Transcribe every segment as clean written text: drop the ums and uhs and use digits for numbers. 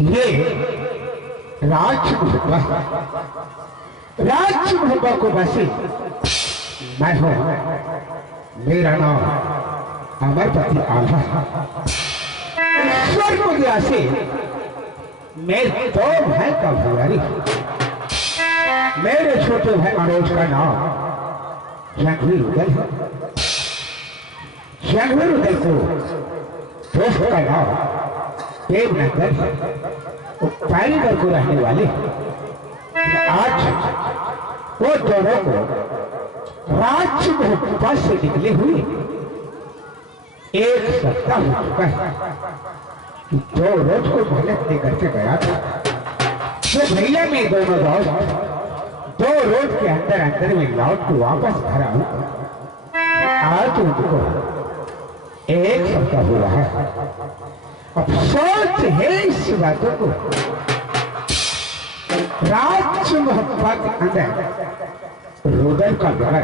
ये राजभुवा राजभुवा को बसे मैं हूं। मेरा नाम अमरपति आल्हा। ईश्वर को दया से मैं दो भाई का भुआरी। मेरे छोटे भाई मनोज का नाम रणवीर उदल है। रणवीर उदल को दोस्त का नाम देवनगर है। वो पारीगर को रहने वाले। आज वो दोनों को राजभुवा से निकले हुए एक सप्ताह हो चुका है कि 2 रोज को मेहनत लेकर के गया था। जो भैया में दोनों दोस्त 2 रोज के अंदर अंदर में लौट को वापस घर आऊं। आज उनको एक सप्ताह हो रहा है। अफसोस है इस बातों को। राजभुवा के अंदर रुदल का घर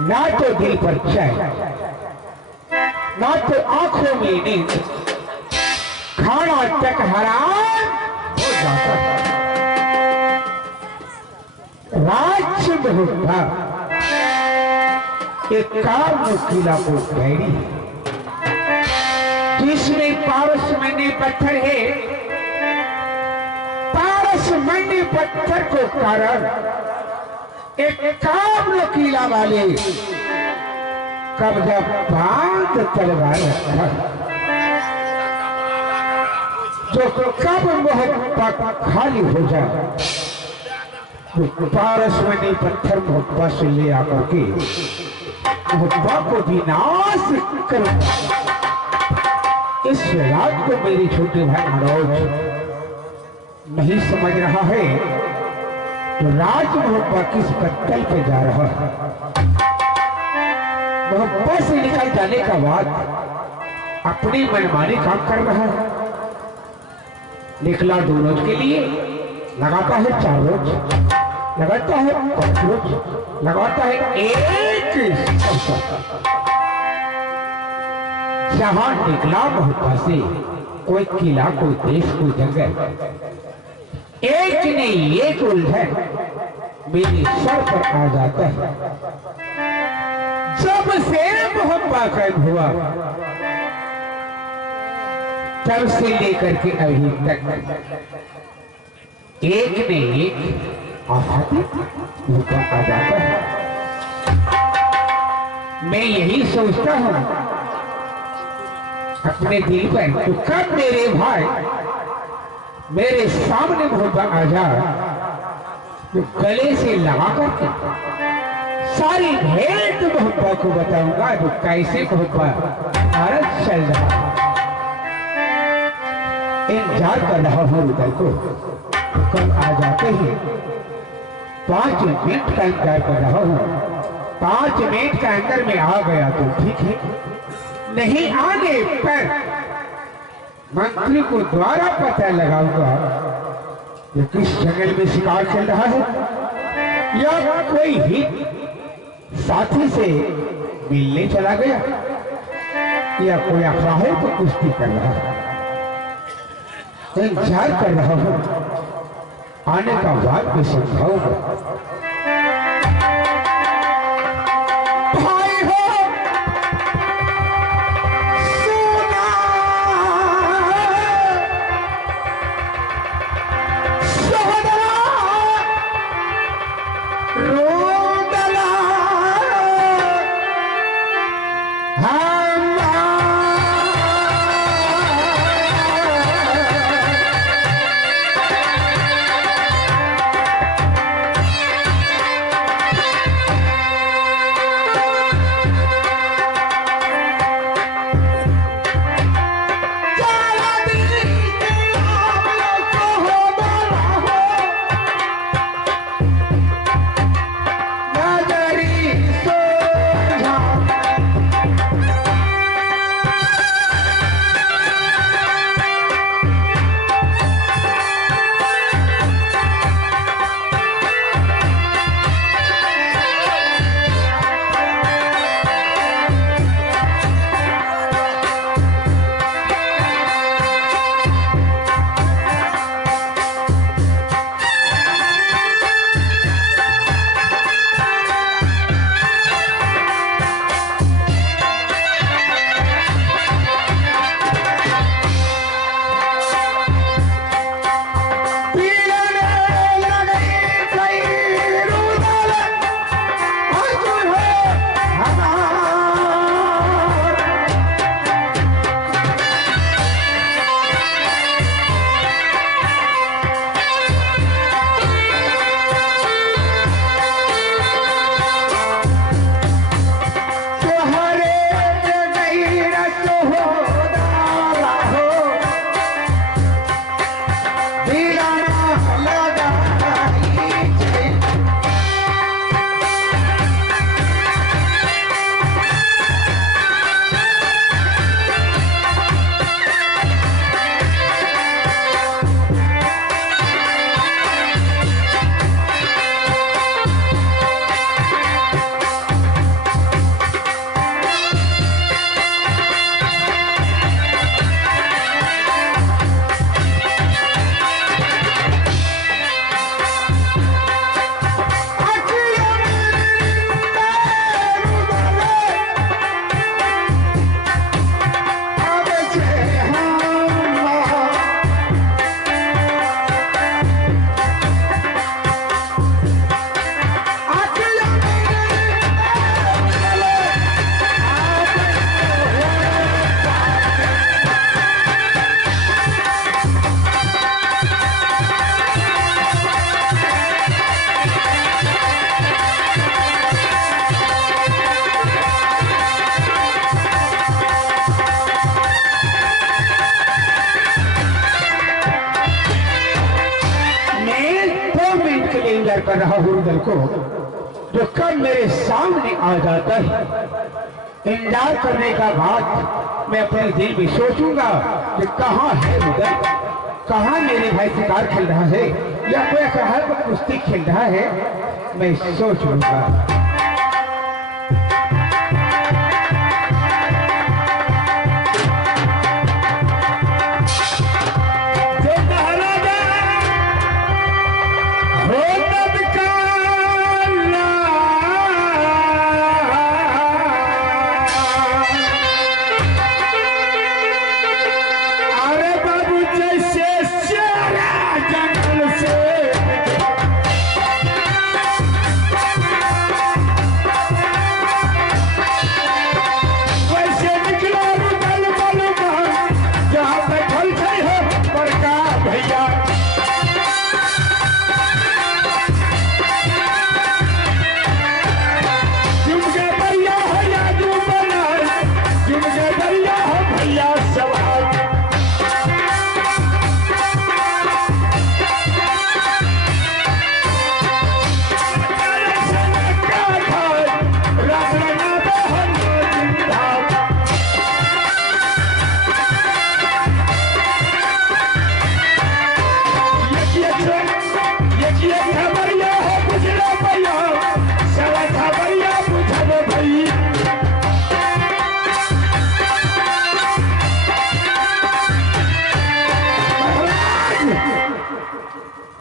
ना तो दिल पर चैन, ना तो आंखों में नींद, खाना तक हराम हो जाता है। राजभुवा एक काम किला को बैरी जिसमें पारसमणि पत्थर है। पारसमणि पत्थर को कारण एक काम किला वाले कब्जा बांध तलवार रखा, जो कब मोहब्बत खाली हो जाए तो पारसमणि पत्थर मोहब्बा से ले आकर के मोहब्बा को विनाश कर। इस रात को मेरे छोटे भाई मनोज नहीं समझ रहा है तो राजभुवा किस पत्तल पे जा रहा है। मोहब्बा से निकल जाने का बाद अपनी मनमानी काम कर रहा है। निकला 2 रोज के लिए, लगाता है 4 रोज, लगाता है 5 रोज, लगाता है 1 जहां निकला मोहब्बा से कोई किला, कोई देश, कोई जंगल, एक नहीं एक उलझन मेरे सर पर आ जाता है। जब से मोहब्बा कैद हुआ तब से लेकर के अभी तक एक ने एक आफत ऊपर आ जाता है। मैं यही सोचता हूं अपने दिल पर, तो कब मेरे भाई मेरे सामने मोहब्बा आ जाए तो गले से लगा करके सारी भेंट मोहब्बा को बताऊंगा तो कैसे मोहब्बा भारत चल रहा। इंतजार कर रहा हूं हृदय को, कल आ जाते ही 5 मिनट का इंतजार कर रहा हूं। 5 मिनट के अंदर में आ गया तो ठीक है, नहीं आने पर मंत्री को द्वारा पता लगाऊंगा कि किस जंगल में शिकार चल रहा है या कोई ही साथी से मिलने चला गया या कोई अफवाहों को कुश्ती कर रहा है। इंतजार कर रहा हूं, आने का बात भी समझाऊंगा। इंतजार कर रहा हूँ रुदल को, जो कब मेरे सामने आ जाता है। इंतजार करने का बाद मैं अपने दिल में सोचूंगा कि कहाँ है रुदल, कहाँ मेरे भाई शिकार खेल रहा है या कोई कहाँ पर कुश्ती खेल रहा है, मैं सोच लूंगा।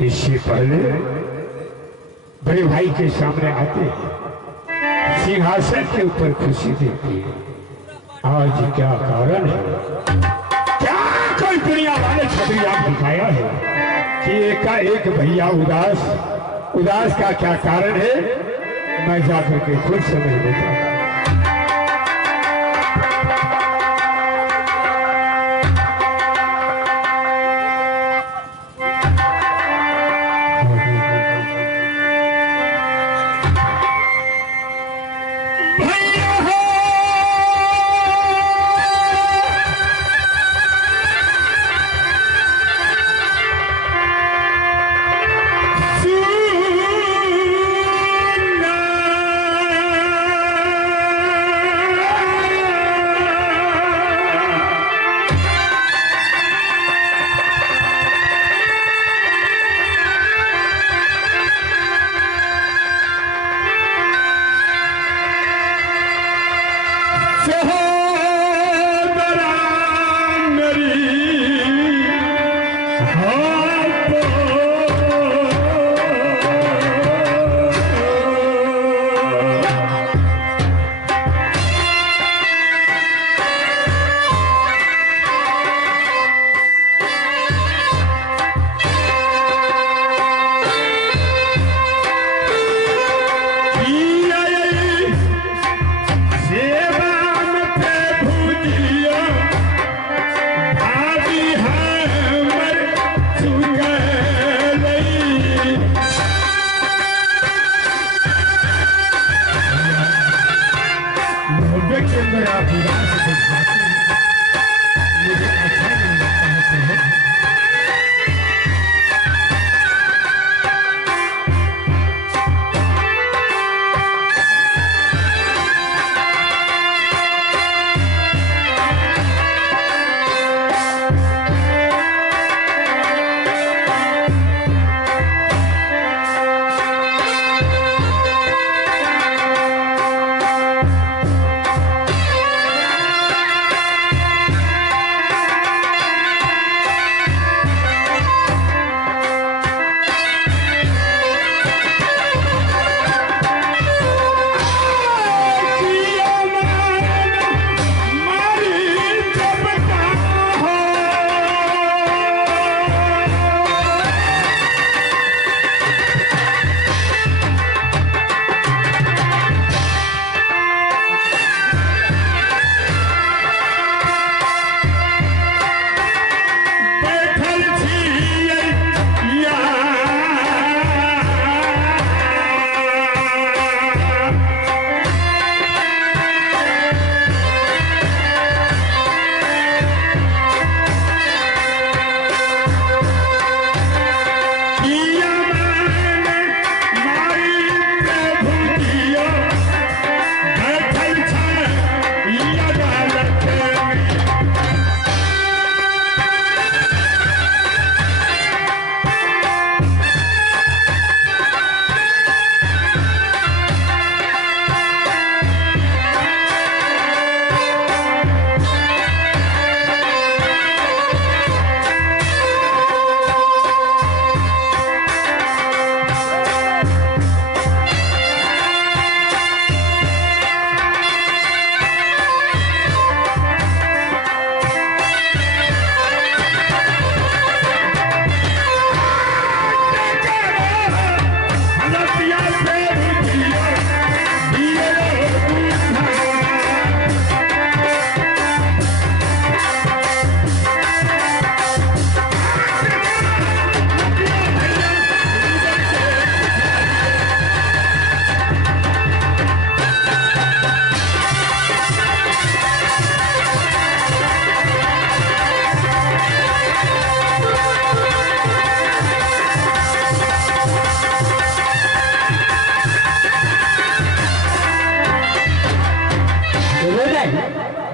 इससे पहले बड़े भाई के सामने आते सिंहासन के ऊपर खुशी देती है। आज क्या कारण है, क्या कोई दुनिया वाले छतरी आप दिखाया है कि एक भैया उदास का क्या कारण है, मैं जाकर के खुद समझ लेता हूँ।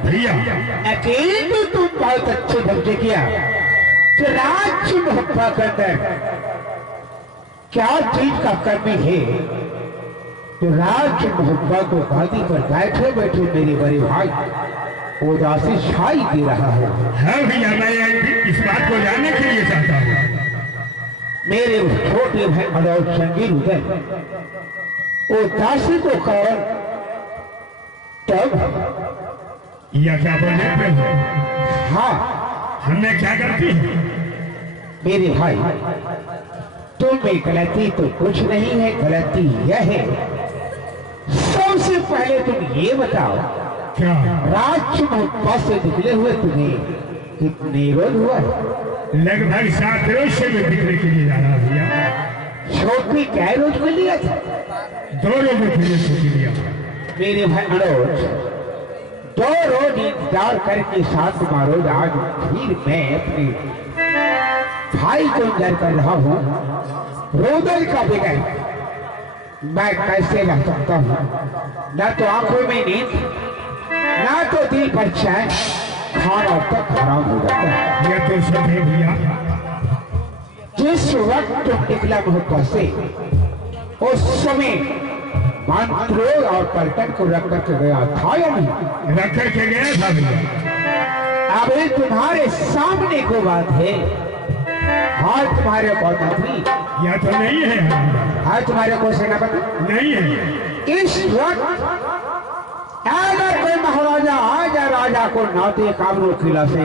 भैया अकेले तो तुम बहुत अच्छे ढंग से किया कि राज्य मुहब्बा के अंदर क्या चीज का कमी है तो राज्य मुहब्बा को गादी पर बैठे बैठे मेरे बड़े भाई उदासी छाई दे रहा है। हाँ भैया, मैं इस बात को जानने के लिए चाहता हूँ। मेरे उस छोटे भाई अडौट संगीत उदय उदासी को कारण तब या क्या बोले प्रभु? हाँ, हमने क्या गलती है? मेरे भाई तुम में गलती तो कुछ नहीं है, गलती यह है सबसे पहले तुम ये बताओ क्या राज्य मुहब्बा से निकले हुए तुम्हें कितने रोज हुआ है? लगभग 7 रोज से मैं बिकने के लिए जा रहा भैया। छोटी क्या रोज को लिया था? 2 रोजों के लिए छुट्टी लिया। मेरे भाई अनोज 2 रोज इंतजार करके 7वां रोज आज फिर मैं अपने भाई को इंतजार कर रहा हूँ। रोदल का बगैर मैं कैसे रह सकता हूँ? न तो आंखों में नींद, ना तो दिल पर चैन, खाना तक खराब हो जाता है। यह तो सब है भैया। जिस वक्त तुम निकला मुहब्बा से उस समय मंत्रों और पलटन को रख करके गया था या नहीं? रख करके गया था भैया। अभी तुम्हारे सामने को बात है। हाँ तुम्हारे को मंत्री या तो नहीं है? हाँ तुम्हारे को सेनापति नहीं है। इस वक्त अगर कोई महाराजा आ जाए राजा को नाते काबरू किला से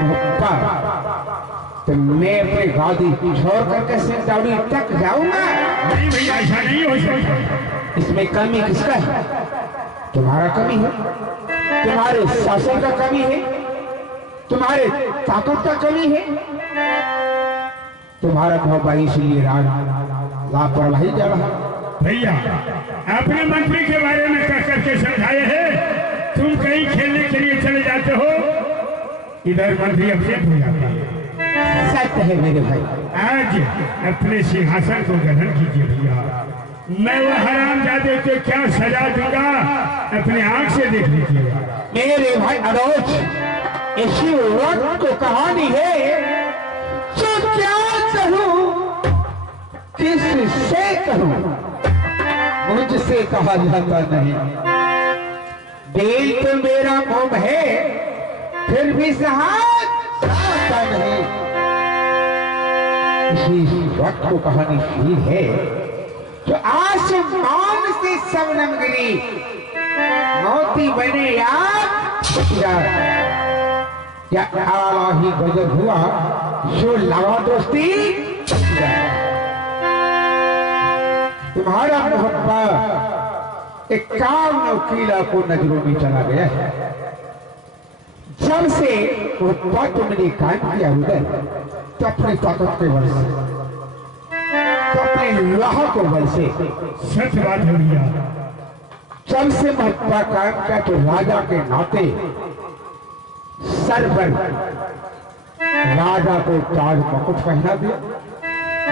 मुहब्बा तो मैं अपनी गादी छोड़ करके सिंचाड़ी तक जाऊंगा। नहीं भैया, ऐसा नहीं हो सकता। इसमें कमी किसका है? तुम्हारा कमी है, तुम्हारे शासन का कमी है, तुम्हारे ताकत का कमी है, तुम्हारा मुहब्बा इसलिए लापरवाही जा रहा। भैया अपने मंत्री के बारे में कह करके समझाए हैं, तुम कहीं खेलने के लिए चले जाते हो, इधर मंत्री अपसेट हो जाता है। सत्य है मेरे भाई। आज अपने सिंहासन को ग्रहण कीजिए भैया। मैं वो हरामजादे को क्या सजा दूंगा अपने आंख से देख लीजिएगा। मेरे भाई अरोज इसी वक्त को कहानी है जो क्या कहूं किससे कहूं, मुझसे कहा जाता नहीं। दिल तो मेरा मोम है फिर भी सहाता नहीं। इसी वक्त को कहानी ही है जो आसमान से सबनम गिरी मोती बने या आला ही गजब हुआ जो लगा दोस्ती। तुम्हारा मुहब्बा एक काम वकीला को नजरों में चला गया है। जब से मुहब्बा तुमने कायम किया उधर तो अपनी ताकत के बल से, तो अपने लाह को बल से, सच बात है भैया। जब से मुहब्बा कायम किया तो राजा के नाते सर पर राजा को ताज मुकुट पहना दिया,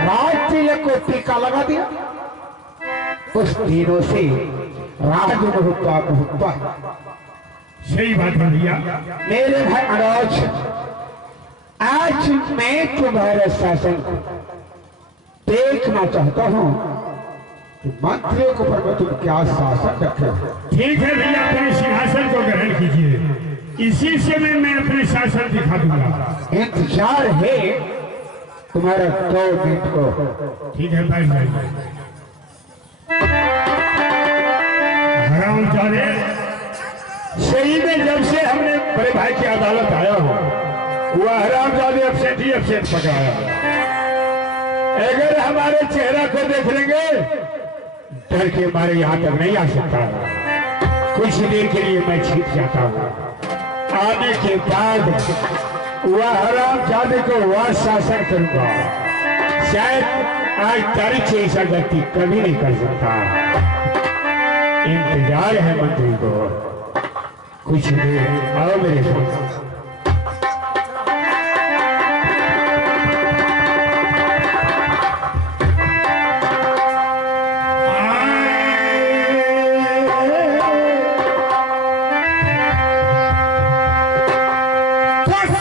राज तिलक को टीका लगा दिया। उस दिनों से राज मुहब्बा सही बात है भैया। मेरे भाई अनोज आज मैं तुम्हारे शासन को देखना चाहता हूँ कि मंत्रियों के ऊपर तुम क्या शासन रखे हो। ठीक है भैया, अपने सिंहासन को ग्रहण कीजिए, इसी से मैं अपने शासन दिखा दूंगा। इंतजार है तुम्हारा 2 मिनट को। ठीक है भाई भाई। हरामजादे, सही में जब से हमने बड़े भाई की अदालत आया हो वह हरामजादे अपसेट पकाया। अगर हमारे चेहरा को देख लेंगे डर के मारे यहाँ तक नहीं आ सकता। कुछ देर के लिए मैं छिप जाता हूँ, आने के बाद वह हरामजादे को वह शासन करूंगा। शायद आज तारीख से ऐसा गलती कभी नहीं कर सकता। इंतजार है मंत्री को, कुछ देर आओ मेरे साथ।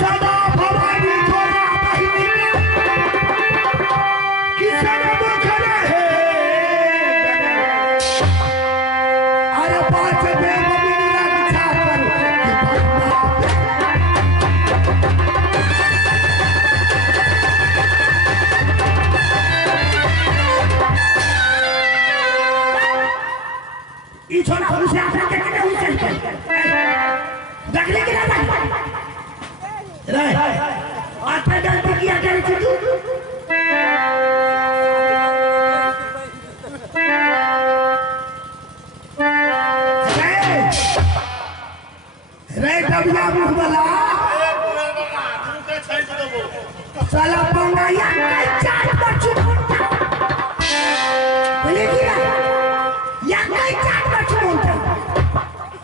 सदा भवानी छोरा बहिनी किसन मुखर है अरे पाँच देव बिना विचार कर छोरा हमसे आकर के कहते हैं रखने के ना रे आता गलती किया करे तू रे कबिया मुख वाला साला पंगा या चार बच्चू बोले क्या या कोई चार बच्चू बोलता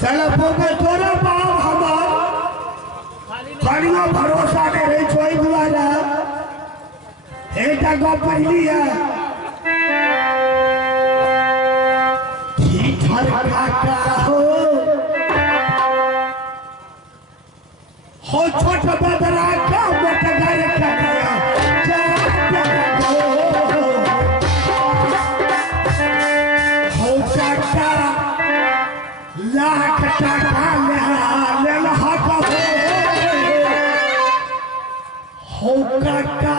साला पोके तोरा बाप हमार खालियो भरोसा करे छोई दुआरा एटा गप पहली है ठीक ठाक काका हो छोट बदरा का बटगर काका हो काका लाख टाका ले हक हो काका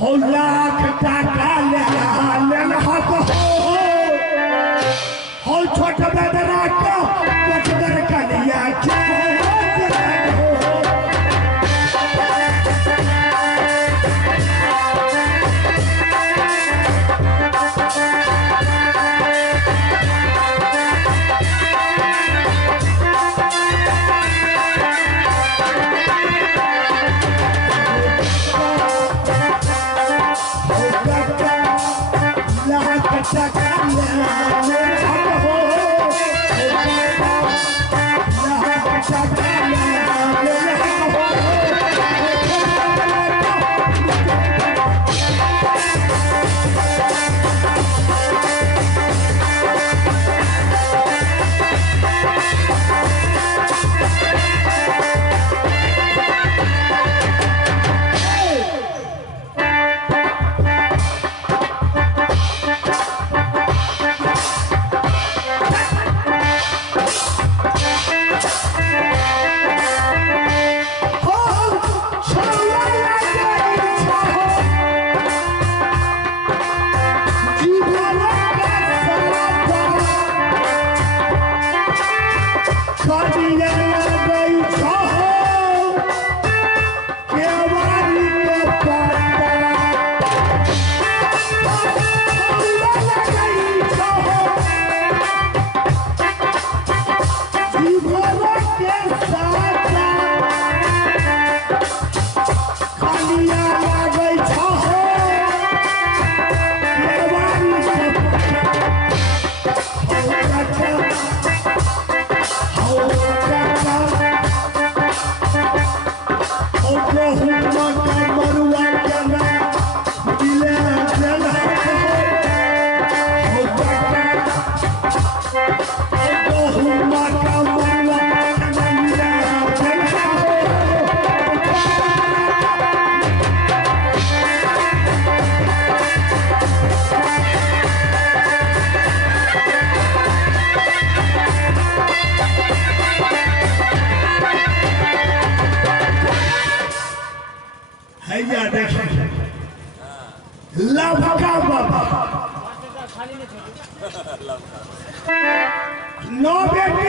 हो लाख टाका ले हक हो छोट बदरा का बटगर कलिया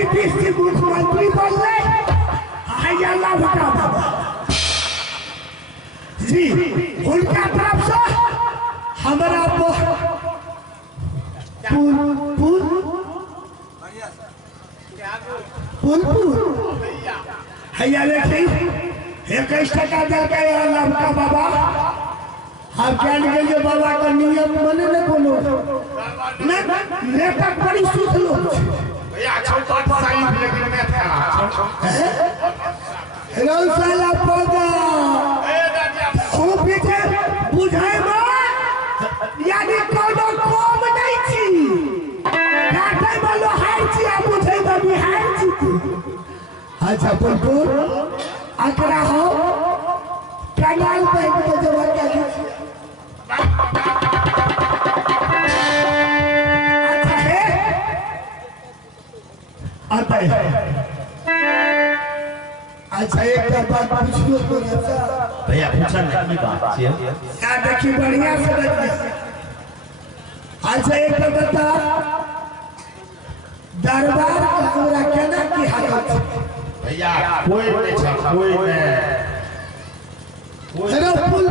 मुख्यमंत्री बोल रहे जी उनका तरफ से हमारा हैया देखिए 21 टका दर का लड़का बाबा हम जान गए बाबा का नियम बने न कोनो नेता बड़ी सुध लो भैया छोटा साइज लेकिन मैं था रौसाला पौधा ए अच्छा पुलपुल अकरा हो कंगाल पे तो जवाब क्या लीजिए अच्छा है आता है अच्छा एक बात पूछियो तो भैया पूछा नहीं बात है क्या देखी बढ़िया से देखिए अच्छा एक बता दरबार का हमरा केना की हालत भैया कोई नहीं था कोई नहीं अरे पुल